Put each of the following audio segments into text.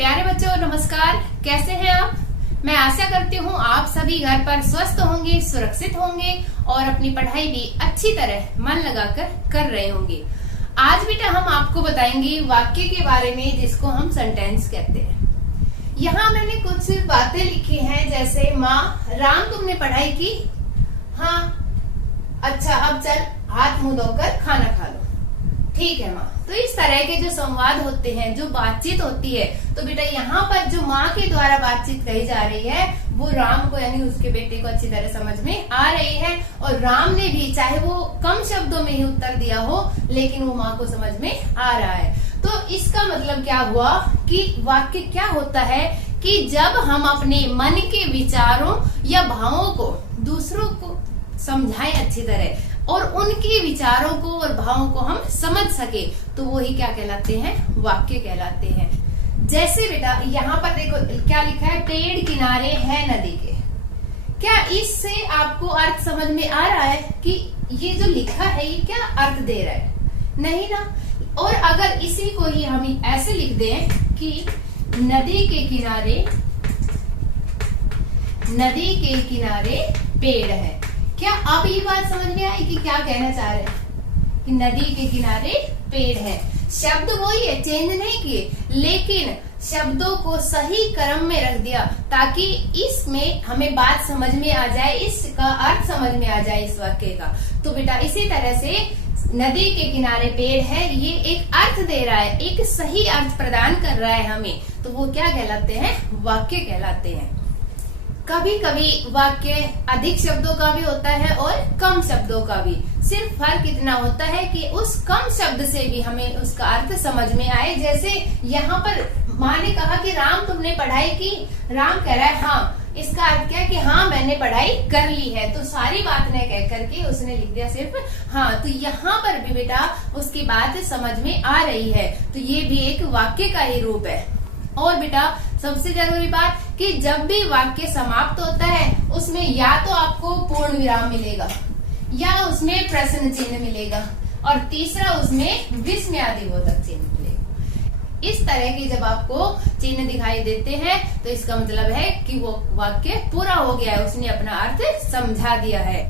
प्यारे बच्चों नमस्कार, कैसे हैं आप। मैं आशा करती हूँ आप सभी घर पर स्वस्थ होंगे, सुरक्षित होंगे और अपनी पढ़ाई भी अच्छी तरह मन लगाकर कर रहे होंगे। आज बेटा हम आपको बताएंगे वाक्य के बारे में जिसको हम सेंटेंस कहते हैं। यहाँ मैंने कुछ बातें लिखी हैं, जैसे माँ राम तुमने पढ़ाई की? हाँ। अच्छा अब चल हाथ मुंह धोकर खाना खा लो। ठीक है माँ। तो इस तरह के जो संवाद होते हैं, जो बातचीत होती है, तो बेटा यहाँ पर जो माँ के द्वारा बातचीत कही जा रही है वो राम को यानी उसके बेटे को अच्छी तरह समझ में आ रही है। और राम ने भी चाहे वो कम शब्दों में ही उत्तर दिया हो, लेकिन वो माँ को समझ में आ रहा है। तो इसका मतलब क्या हुआ कि वाक्य क्या होता है कि जब हम अपने मन के विचारों या भावों को दूसरों को समझाएं अच्छी तरह और उनके विचारों को और भावों को हम समझ सके, तो वो ही क्या कहलाते हैं, वाक्य कहलाते हैं। जैसे बेटा यहाँ पर देखो क्या लिखा है, पेड़ किनारे है नदी के। क्या इससे आपको अर्थ समझ में आ रहा है कि ये जो लिखा है ये क्या अर्थ दे रहा है? नहीं ना। और अगर इसी को ही हम ऐसे लिख दें कि नदी के किनारे पेड़ है, क्या अब ये बात समझ में आई कि क्या कहना चाह रहे हैं कि नदी के किनारे पेड़ है। शब्द वही है, चेंज नहीं किए, लेकिन शब्दों को सही क्रम में रख दिया ताकि इसमें हमें बात समझ में आ जाए, इसका अर्थ समझ में आ जाए इस वाक्य का। तो बेटा इसी तरह से नदी के किनारे पेड़ है, ये एक अर्थ दे रहा है, एक सही अर्थ प्रदान कर रहा है हमें, तो वो क्या कहलाते हैं, वाक्य कहलाते हैं। कभी कभी वाक्य अधिक शब्दों का भी होता है और कम शब्दों का भी। सिर्फ फर्क इतना होता है कि उस कम शब्द से भी हमें उसका अर्थ समझ में आए। जैसे यहाँ पर माँ ने कहा कि राम तुमने पढ़ाई की? राम कह रहा है हाँ। इसका अर्थ क्या कि हाँ मैंने पढ़ाई कर ली है। तो सारी बात न कह करके उसने लिख दिया सिर्फ हाँ। तो यहाँ पर भी बेटा उसकी बात समझ में आ रही है, तो ये भी एक वाक्य का ही रूप है। और बेटा सबसे जरूरी बात कि जब भी वाक्य समाप्त होता है उसमें या तो आपको पूर्ण विराम मिलेगा या उसमें प्रश्न चिन्ह मिलेगा और तीसरा उसमें विस्मयादिबोधक चिन्ह मिलेगा। इस तरह के जब आपको चिन्ह दिखाई देते हैं तो इसका मतलब है कि वो वाक्य पूरा हो गया है, उसने अपना अर्थ समझा दिया है।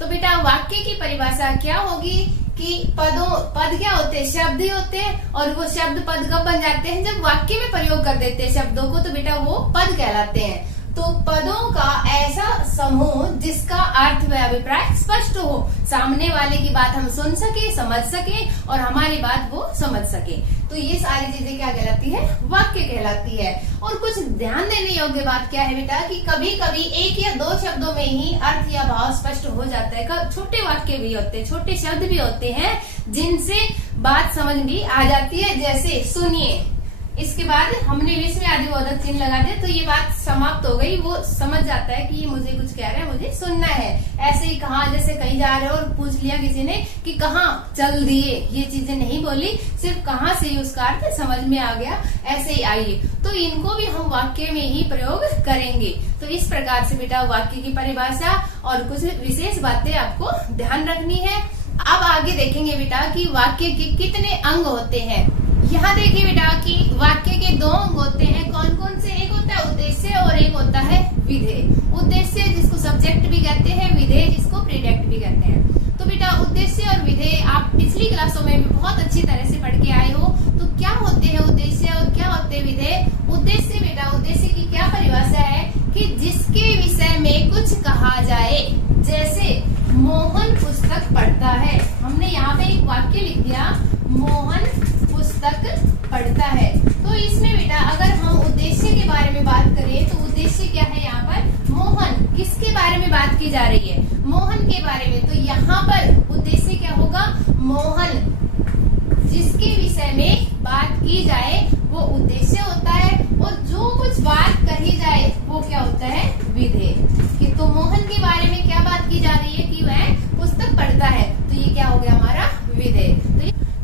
तो बेटा वाक्य की परिभाषा क्या होगी कि पद क्या होते हैं, शब्द ही होते हैं। और वो शब्द पद कब बन जाते हैं, जब वाक्य में प्रयोग कर देते हैं शब्दों को, तो बेटा वो पद कहलाते हैं। तो पदों का ऐसा समूह जिसका अर्थ व अभिप्राय स्पष्ट हो, सामने वाले की बात हम सुन सके, समझ सके और हमारी बात वो समझ सके, तो ये सारी चीजें क्या कहलाती है, वाक्य कहलाती है। और कुछ ध्यान देने योग्य बात क्या है बेटा कि कभी कभी एक या दो शब्दों में ही अर्थ या भाव स्पष्ट हो जाता है। छोटे वाक्य भी होते हैं, छोटे शब्द भी होते हैं जिनसे बात समझ भी आ जाती है। जैसे सुनिए, इसके बाद हमने विस्मयादिबोधक चिन्ह लगा दिया तो ये बात समाप्त हो गई, वो समझ जाता है कि ये मुझे कुछ कह रहा है, मुझे सुनना है। ऐसे ही कहाँ, जैसे कहीं जा रहे हो और पूछ लिया किसी ने कि कहाँ चल दिए, ये चीजें नहीं बोली, सिर्फ कहाँ से ही उसका अर्थ समझ में आ गया। ऐसे ही आइए, तो इनको भी हम वाक्य में ही प्रयोग करेंगे। तो इस प्रकार से बेटा वाक्य की परिभाषा और कुछ विशेष बातें आपको ध्यान रखनी है। अब आगे देखेंगे बेटा कि वाक्य के कितने अंग होते हैं। यहाँ देखिए बेटा कि वाक्य के दो अंग होते हैं, कौन कौन से, एक होता है उद्देश्य और एक होता है विधेय। उद्देश्य जिसको सब्जेक्ट भी कहते हैं, विधेय जिसको प्रेडिक्ट भी कहते हैं। तो बेटा उद्देश्य और विधेय आप पिछली क्लासों में भी बहुत अच्छी तरह से पढ़ के आए हो। तो क्या होते हैं उद्देश्य और क्या होते हैं विधेय? उद्देश्य बेटा, उद्देश्य की क्या परिभाषा है कि जिसके विषय में कुछ कहा जाए। जैसे मोहन पुस्तक पढ़ता है, हमने यहाँ पे एक वाक्य लिख दिया, मोहन पुस्तक पढ़ता है। तो इसमें बेटा अगर हम उद्देश्य के बारे में बात करें तो उद्देश्य क्या है, यहाँ पर मोहन, किसके बारे में बात की जा रही है, मोहन के बारे में। तो यहाँ पर उद्देश्य क्या होगा, मोहन, जिसके विषय में बात की जाए वो उद्देश्य होता है। और जो कुछ बात कही जाए वो क्या होता है, विधेय। कि तो मोहन के बारे में क्या बात की जा रही है कि वह पुस्तक पढ़ता है, तो ये क्या हो गया हमारा विधेय।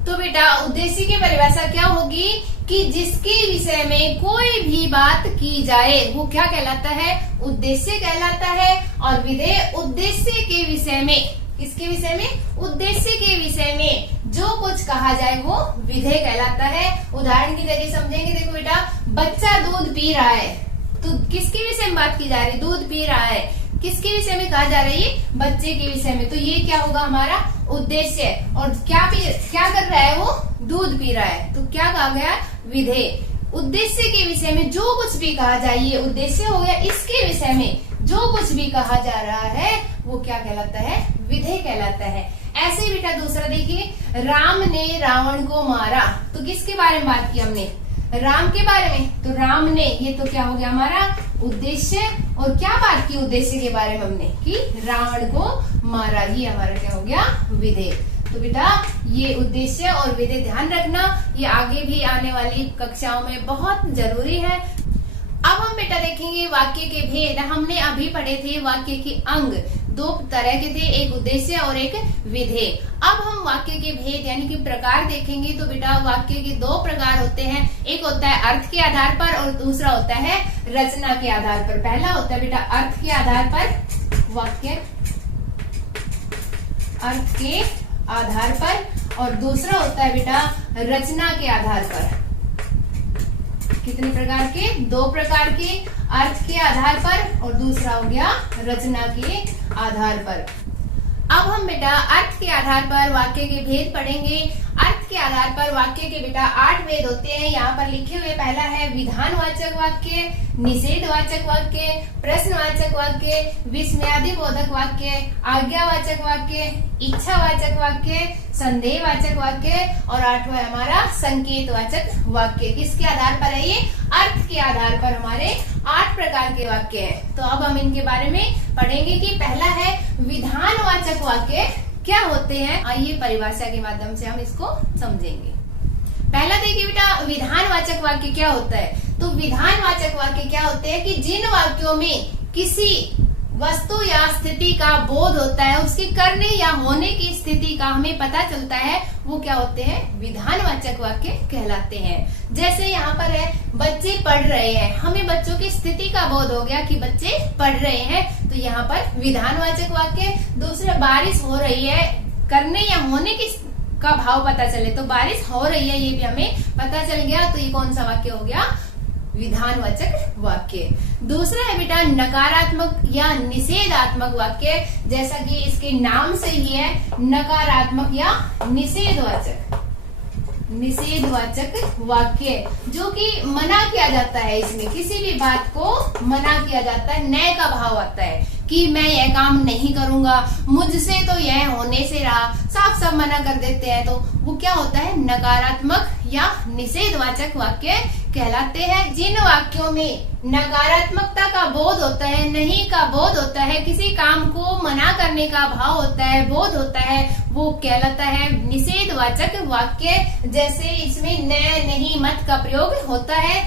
तो बेटा उद्देश्य की परिभाषा क्या होगी कि जिसके विषय में कोई भी बात की जाए वो क्या कहलाता है, उद्देश्य कहलाता है। और विधेय उद्देश्य के विषय में, किसके विषय में, उद्देश्य के विषय में जो कुछ कहा जाए वो विधेय कहलाता है। उदाहरण के जरिए समझेंगे। देखो बेटा, बच्चा दूध पी रहा है, तो किसके विषय में बात की जा रही है? दूध पी रहा है, किसके विषय में कहा जा रहा है? ये बच्चे के विषय में। तो ये क्या होगा हमारा उद्देश्य। और क्या कर रहा है? वो दूध पी रहा है, तो क्या कहा गया? विधेय। उद्देश्य के विषय में जो कुछ भी कहा जाए, ये उद्देश्य हो गया। इसके विषय में जो कुछ भी कहा जा रहा है वो क्या कहलाता है? विधेय कहलाता है। ऐसे ही बेटा दूसरा देखिए, राम ने रावण को मारा, तो किसके बारे में बात की हमने? राम के बारे में। तो राम ने, ये तो क्या हो गया हमारा उद्देश्य। और क्या बात की उद्देश्य के बारे में हमने? कि रावण को मारा, ये हमारा क्या हो गया? विधेय। तो बेटा ये उद्देश्य और विधेय ध्यान रखना, ये आगे भी आने वाली कक्षाओं में बहुत जरूरी है। अब हम बेटा देखेंगे वाक्य के भेद। हमने अभी पढ़े थे वाक्य के अंग, दो तरह के थे, एक उद्देश्य और एक विधेय। अब हम वाक्य के भेद यानी कि प्रकार देखेंगे। तो बेटा वाक्य के दो प्रकार होते हैं, एक होता है अर्थ के आधार पर और दूसरा होता है रचना के आधार पर। पहला होता है बेटा अर्थ के आधार पर वाक्य, अर्थ के आधार पर, और दूसरा होता है बेटा रचना के आधार पर। कितने प्रकार के? दो प्रकार के, अर्थ के आधार पर और दूसरा हो गया रचना के आधार पर। अब हम बेटा अर्थ के आधार पर वाक्य के भेद पढ़ेंगे। अर्थ के आधार पर वाक्य के बेटा 8 भेद होते हैं, यहाँ पर लिखे हुए। पहला है विधानवाचक वाक्य, निषेधवाचक वाक्य, प्रश्नवाचक वाक्य, विस्मयादिबोधक वाक्य, आज्ञावाचक वाक्य, इच्छावाचक वाक्य, संदेहवाचक वाक्य, और 8वां है हमारा संकेतवाचक वाक्य। किसके आधार पर है ये? अर्थ के आधार पर हमारे 8 प्रकार के वाक्य हैं। तो अब हम इनके बारे में पढ़ेंगे कि पहला है विधानवाचक वाक्य क्या होते हैं। आइए परिभाषा के माध्यम से हम इसको समझेंगे। पहला देखिए बेटा विधानवाचक वाक्य क्या होता है। तो विधानवाचक वाक्य क्या होते हैं कि जिन वाक्यों में किसी वस्तु या स्थिति का बोध होता है, उसके करने या होने की स्थिति का हमें पता चलता है, वो क्या होते हैं? विधानवाचक वाक्य कहलाते हैं। जैसे यहाँ पर है बच्चे पढ़ रहे हैं, हमें बच्चों की स्थिति का बोध हो गया कि बच्चे पढ़ रहे हैं, तो यहाँ पर विधानवाचक वाक्य। दूसरा बारिश हो रही है, करने या होने की का भाव पता चले, तो बारिश हो रही है ये भी हमें पता चल गया, तो ये कौन सा वाक्य हो गया? विधानवाचक वाक्य। दूसरा है बेटा नकारात्मक या निषेधात्मक वाक्य, जैसा कि इसके नाम से ही है, नकारात्मक या निषेधवाचक, निषेधवाचक वाक्य, जो कि मना किया जाता है। इसमें किसी भी बात को मना किया जाता है, न का भाव आता है कि मैं यह काम नहीं करूंगा, मुझसे तो यह होने से रहा, साफ साफ मना कर देते हैं, तो वो क्या होता है? नकारात्मक या निषेधवाचक वाक्य कहलाते हैं। जिन वाक्यों में नकारात्मकता का बोध होता है, नहीं का बोध होता है, किसी काम को मना करने का भाव होता है, बोध होता है, वो कहलाता है निषेधवाचक वाक्य। जैसे इसमें न, नहीं, मत का प्रयोग होता है।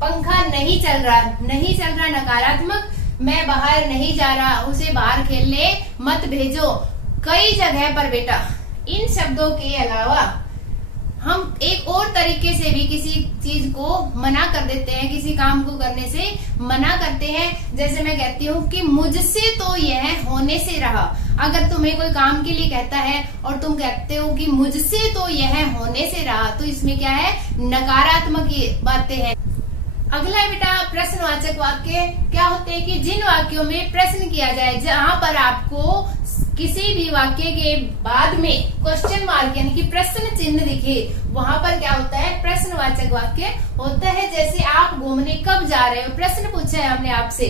पंखा नहीं चल रहा, नहीं चल रहा नकारात्मक, मैं बाहर नहीं जा रहा, उसे बाहर खेलने मत भेजो। कई जगह पर बेटा इन शब्दों के अलावा हम एक और तरीके से भी किसी चीज को मना कर देते हैं, किसी काम को करने से मना करते हैं। जैसे मैं कहती हूँ कि मुझसे तो यह होने से रहा। अगर तुम्हें कोई काम के लिए कहता है और तुम कहते हो कि मुझसे तो यह होने से रहा, तो इसमें क्या है? नकारात्मक बातें हैं। अगला है बेटा प्रश्नवाचक वाक्य। क्या होते हैं कि जिन वाक्यों में प्रश्न किया जाए, जहाँ पर आपको किसी भी वाक्य के बाद में क्वेश्चन मार्क यानी कि प्रश्न चिन्ह दिखे, वहां पर क्या होता है? प्रश्नवाचक वाक्य होता है। जैसे आप घूमने कब जा रहे हो, प्रश्न पूछा है हमने आपसे,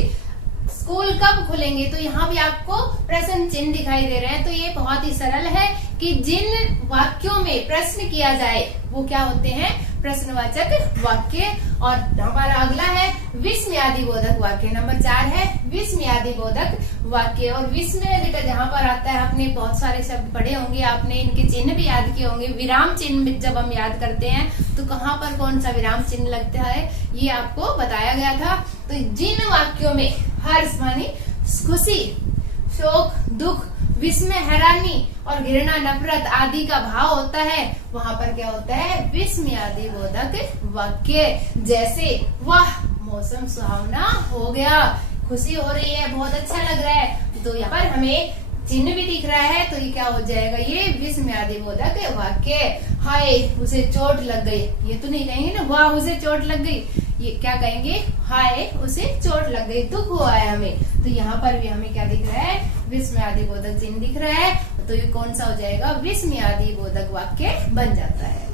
स्कूल कब खुलेंगे, तो यहाँ भी आपको प्रश्न चिन्ह दिखाई दे रहे हैं। तो ये बहुत ही सरल है कि जिन वाक्यों में प्रश्न किया जाए वो क्या होते हैं? प्रश्नवाचक वाक्य। और हमारा अगला है विस्मयादिबोधक वाक्य। नंबर 4 है विस्मयादिबोधक वाक्य। और विस्मय बेटा जहाँ पर आता है, आपने बहुत सारे शब्द पढ़े होंगे, आपने इनके चिन्ह भी याद किए होंगे। विराम चिन्ह जब हम याद करते हैं तो कहाँ पर कौन सा विराम चिन्ह लगता है, ये आपको बताया गया था। तो जिन वाक्यों में हर्ष मानी खुशी, शोक, दुख, विस्मय, हैरानी और घृणा, नफरत आदि का भाव होता है, वहां पर क्या होता है? विस्मयादिबोधक वाक्य। जैसे वाह मौसम सुहावना हो गया, खुशी हो रही है, बहुत अच्छा लग रहा है, तो यहाँ पर हमें चिन्ह भी दिख रहा है, तो ये क्या हो जाएगा? ये विस्मयादिबोधक वाक्य। हाय उसे चोट लग गई, ये तो नहीं कहेंगे ना वाह उसे चोट लग गई, ये क्या कहेंगे, हाय उसे चोट लग गई, दुख हुआ है हमें। तो यहाँ पर भी हमें क्या दिख रहा है, विस्मयादि बोधक चिन्ह दिख रहा है। तो ये कौन सा हो जाएगा, विस्मयादि बोधक वाक्य बन जाता है।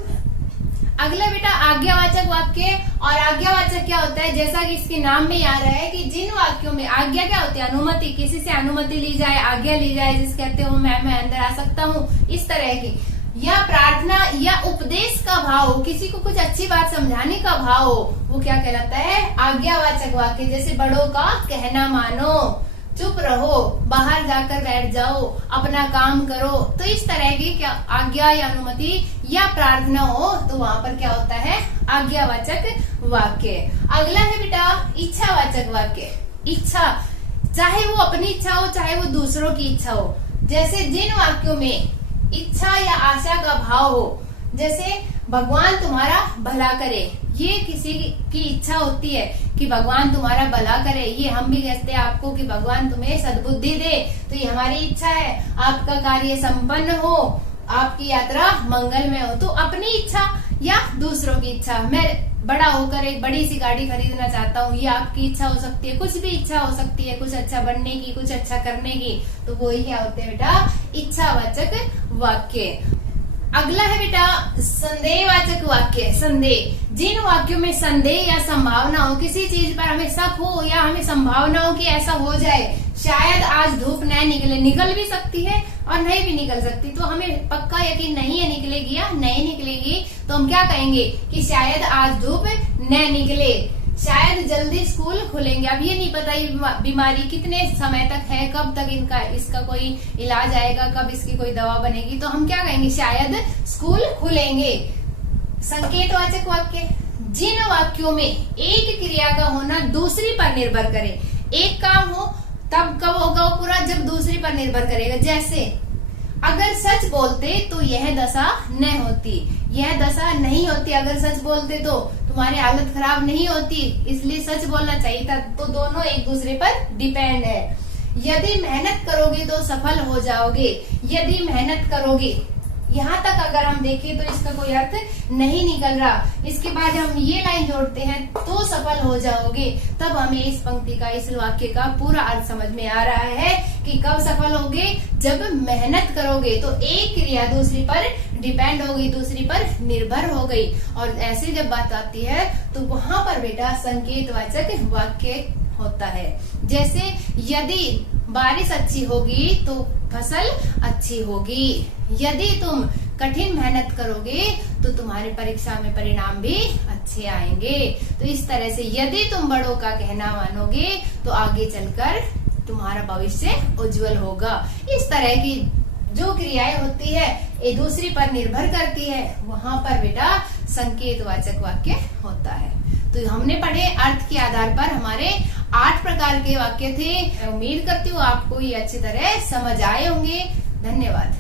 अगला बेटा आज्ञावाचक वाक्य। और आज्ञावाचक क्या होता है, जैसा कि इसके नाम में आ रहा है कि जिन वाक्यों में आज्ञा क्या होती है, अनुमति, किसी से अनुमति ली जाए, आज्ञा ली जाए, जिस कहते हो मैं अंदर आ सकता हूँ, इस तरह की, या प्रार्थना या उपदेश का भाव हो, किसी को कुछ अच्छी बात समझाने का भाव हो, वो क्या कहलाता है, आज्ञावाचक वाक्य। जैसे बड़ों का कहना मानो, चुप रहो, बाहर जाकर बैठ जाओ, अपना काम करो। तो इस तरह की क्या आज्ञा या अनुमति या प्रार्थना हो तो वहां पर क्या होता है, आज्ञावाचक वाक्य। अगला है बेटा इच्छावाचक वाक्य। इच्छा, चाहे वो अपनी इच्छा हो चाहे वो दूसरों की इच्छा हो। जैसे जिन वाक्यों में इच्छा या आशा का भाव हो, जैसे भगवान तुम्हारा भला करे, ये किसी की इच्छा होती है कि भगवान तुम्हारा भला करे। ये हम भी कहते हैं आपको कि भगवान तुम्हें सद्बुद्धि दे, तो ये हमारी इच्छा है, आपका कार्य संपन्न हो, आपकी यात्रा मंगलमय हो। तो अपनी इच्छा या दूसरों की इच्छा, मैं बड़ा होकर एक बड़ी सी गाड़ी खरीदना चाहता हूँ, ये आपकी इच्छा हो सकती है। कुछ भी इच्छा हो सकती है, कुछ अच्छा बनने की, कुछ अच्छा करने की। तो वो ही क्या होते हैं बेटा, इच्छावाचक वाक्य। अगला है बेटा संदेहवाचक वाक्य। संदेह, जिन वाक्यों में संदेह या संभावना हो, किसी चीज पर हमें शक हो या हमें संभावना हो कि ऐसा हो जाए, शायद आज धूप न निकले, निकल भी सकती है और नहीं भी निकल सकती, तो हमें पक्का यकीन नहीं है निकलेगी या नहीं निकलेगी, तो हम क्या कहेंगे कि शायद आज धूप न निकले, शायद जल्दी स्कूल खुलेंगे। अब ये नहीं पता ये बीमारी कितने समय तक है, कब तक इसका कोई इलाज आएगा, कब इसकी कोई दवा बनेगी, तो हम क्या कहेंगे, शायद स्कूल खुलेंगे। संकेतवाचक वाक्य, जिन वाक्यों में एक क्रिया का होना दूसरी पर निर्भर करे, एक काम हो तब कब होगा वो पूरा, जब दूसरी पर निर्भर करेगा। जैसे अगर सच बोलते तो यह दशा न होती, यह दशा नहीं होती अगर सच बोलते तो तुम्हारी हालत खराब नहीं होती, इसलिए सच बोलना चाहिए था। तो दोनों एक दूसरे पर डिपेंड है। यदि मेहनत करोगे तो सफल हो जाओगे, यदि मेहनत करोगे, यहाँ तक अगर हम देखें तो इसका कोई अर्थ नहीं निकल रहा। इसके बाद हम ये लाइन जोड़ते हैं तो सफल हो जाओगे, तब हमें इस पंक्ति का, इस वाक्य का पूरा अर्थ समझ में आ रहा है कि कब सफल होगे, जब मेहनत करोगे। तो एक क्रिया दूसरी पर डिपेंड हो गई, दूसरी पर निर्भर हो गई। और ऐसी जब बात आती है तो वहां पर बेटा संकेतवाचक वाक्य होता है। जैसे यदि बारिश अच्छी होगी तो फसल अच्छी होगी, यदि तुम कठिन मेहनत करोगे तो तुम्हारे परीक्षा में परिणाम भी अच्छे आएंगे। तो इस तरह से यदि तुम बड़ों का कहना मानोगे तो आगे चलकर तुम्हारा भविष्य उज्जवल होगा। इस तरह की जो क्रियाएं होती है ये दूसरी पर निर्भर करती है, वहां पर बेटा संकेतवाचक वाक्य होता है। तो हमने पढ़े अर्थ के आधार पर हमारे 8 प्रकार के वाक्य थे। उम्मीद करती हूँ आपको ये अच्छी तरह समझ आए होंगे। धन्यवाद।